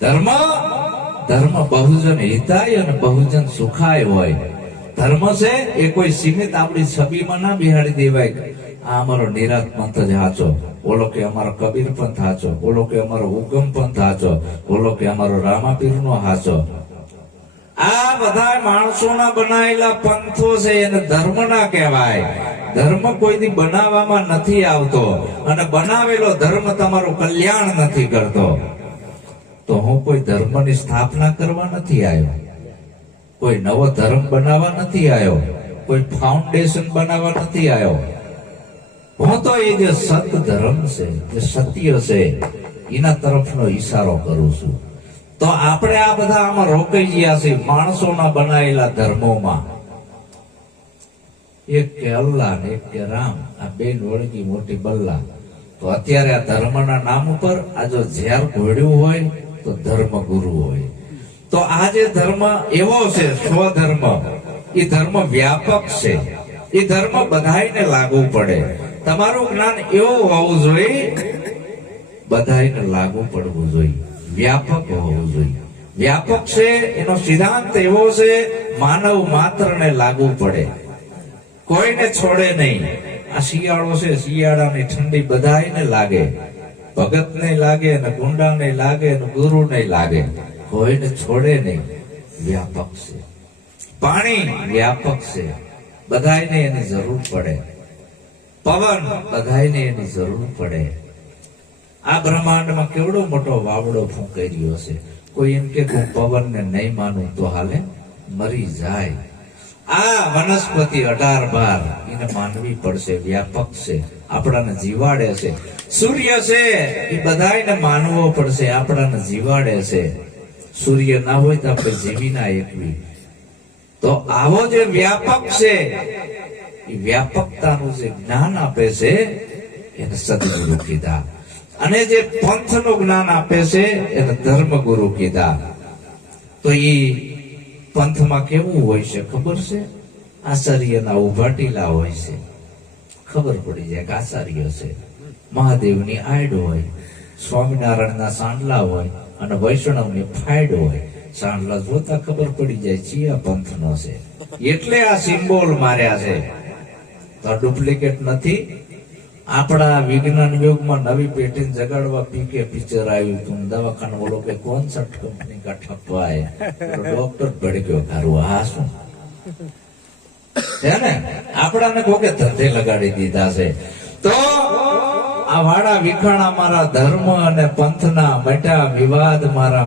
ધર્મ ધર્મ બહુજન હિતાય અને બહુજન સુખાય હોય. ધર્મ છે એ કોઈ સીમિત આપણી છબીમાં ના બિહાડી દેવાય. આ અમારો નિરાત પંથ જ હાચો, ઓલો કે અમારો કબીર પંથ હાચો, ઓલો કે અમારો ઉગમ પંથ હાચો, ઓલો કે અમારો રામાપીર નો હાચો. આ બધા માણસોના બનાવેલા પંથો છે એને ધર્મ ના કહેવાય. ધર્મ કોઈથી બનાવવામાં નથી આવતો અને બનાવેલો ધર્મ તમારું કલ્યાણ નથી કરતો. તો હું કોઈ ધર્મની સ્થાપના કરવા નથી આવ્યો, કોઈ નવો ધર્મ બનાવવા નથી આવ્યો, કોઈ ફાઉન્ડેશન બનાવવા નથી આવ્યો. હું તો એ જે સત ધર્મ છે, જે સત્ય છે, એના તરફનો ઈશારો કરું છું. તો આપણે આ બધા આમાં રોકાઈ ગયા છે માણસોના બનાવેલા ધર્મોમાં. એક કે અલ્લાહ ને એક કે રામ, આ બે વળગી મોટી બલ્લા. તો અત્યારે આ ધર્મના નામ ઉપર આ જો ઝેર ઘોડ્યું હોય તો ધર્મ ગુરુ હોય. તો આ જે ધર્મ એવો છે સ્વધર્મ, એ ધર્મ વ્યાપક છે. એ ધર્મ બધાને લાગુ પડે. તમારું જ્ઞાન એવું હોવું જોઈએ, બધાને લાગુ પડવું જોઈએ, વ્યાપક હોવું જોઈએ. વ્યાપક છે એનો સિદ્ધાંત એવો છે માનવ માત્રને લાગુ પડે, કોઈને છોડે નહીં. આ શિયાળો છે, શિયાળાની ઠંડી બધાને લાગે, ભગત ને લાગે ને ગુંડા ને લાગે ને ગુરુ ને લાગે, કોઈને છોડે નહીં. વ્યાપક છે. પાણી વ્યાપક છે, બધાને એની જરૂર પડે. પવન બધાને એની જરૂર પડે. આ બ્રહ્માંડમાં કેવડો મોટો વાવડો ફૂંકાઈ રહ્યો છે. કોઈ એમ કે હું પવનને નહીં માનું તો હાલે, મરી જાય. આ વનસ્પતિ 18-12 એને માનવી પડશે, વ્યાપક છે, આપણાને જીવાડે છે. સૂર્ય છે એ બધાને માનવો પડશે, આપણાને જીવાડે છે. સૂર્ય ના હોય તો આપણે જીવી ના એકવી. તો આવો જે વ્યાપક છે એ વ્યાપકતાનું જે જ્ઞાન આપે છે એને સદગુરુ કીધા. અને જે પંથનું જ્ઞાન આપે છે એને ધર્મગુરુ કીધા. તો એ પંથમાં કેવું હોય છે ખબર છે? આચાર્યના ઉભાટીલા હોય છે, ખબર પડી જાય કે આચાર્ય છે. મહાદેવની આડ હોય, સ્વામિનારાયણના સાંડલા હોય અને વૈષ્ણવની ફાયડ હોય. સાંડલા જોતા ખબર પડી જાય ચિયા પંથનો છે. એટલે આ સિમ્બોલ માર્યા છે. તો ડુપ્લિકેટ નથી. આપણા વિજ્ઞાન યુગમાં નવી પેઢીને જગાડવા પીકે પિક્ચર આવ્યું હતું. દવાખાના બોલો કે કોણ સટ કંપની કા ઠપ્પા હે, ડોક્ટર ભડક્યો કારું. આ શું છે ને, આપણાને કોકે ધંધે લગાડી દીધા છે. તો આ વાડા વિખાણા મારા ધર્મ અને પંથના મટા વિવાદ મારા